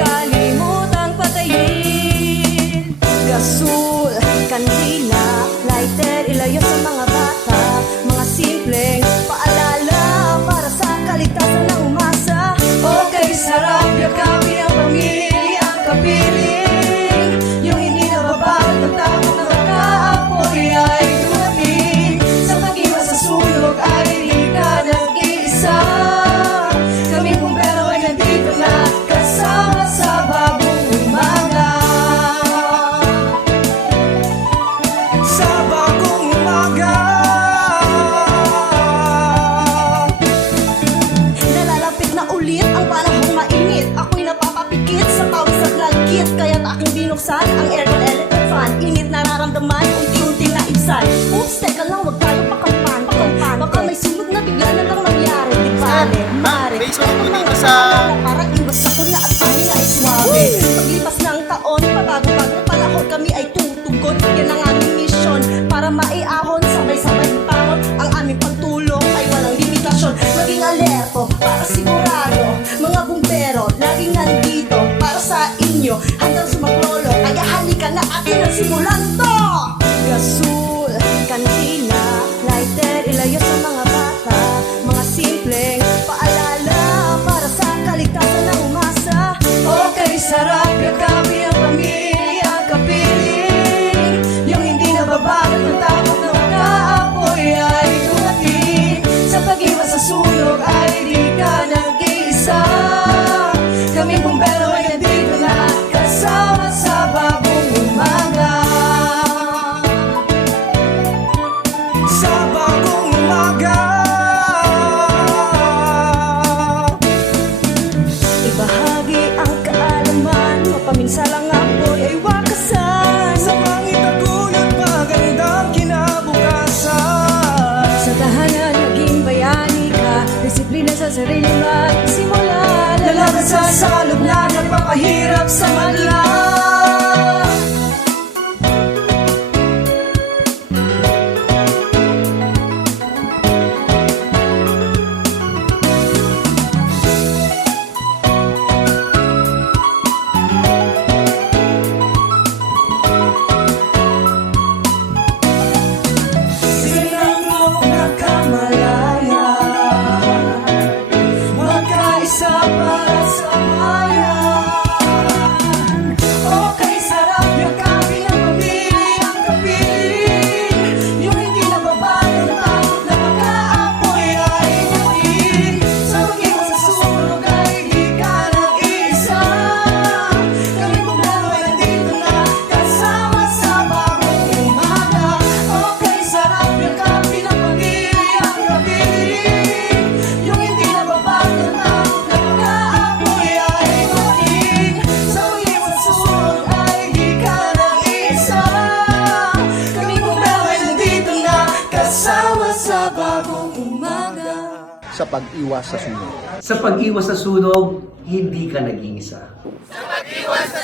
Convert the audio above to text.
kalimutang patayin. Gasol, at lagkit Kaya't aking binuksan ang aircon electric fan? Init nararamdaman, unti-unti na ibsan. Oops, teka lang, wag tayo pakampan Pakampan, baka may sunog na bigla na lang nangyari Di bale, mare sunog po dito sa- Para iwas ako na at pahinga ay suwabe. Paglipas ng taon, pabago-bagong panahon Kami ay tutugon, yan ang aming mission Para maiahon, sabay-sabay pangon Ang aming pagtulong ay walang limitasyon. Maging alerto, para sigurado Mga bumbero, laging nandito hanggang sumaklolo Kaya halika na atin ang simulan to! Gasol, Mapaminsalang apoy ay wakasan Sa pangit at magandang kinabukasan. Sa tahanan naging bayani Disiplina sa sarili magsimula Lalaban sa salog na nagpapahirap sa madla sa bagong umaga sa pag-iwas sa sunog. Sa pag-iwas sa sunog, hindi ka naging isa. Iwas sa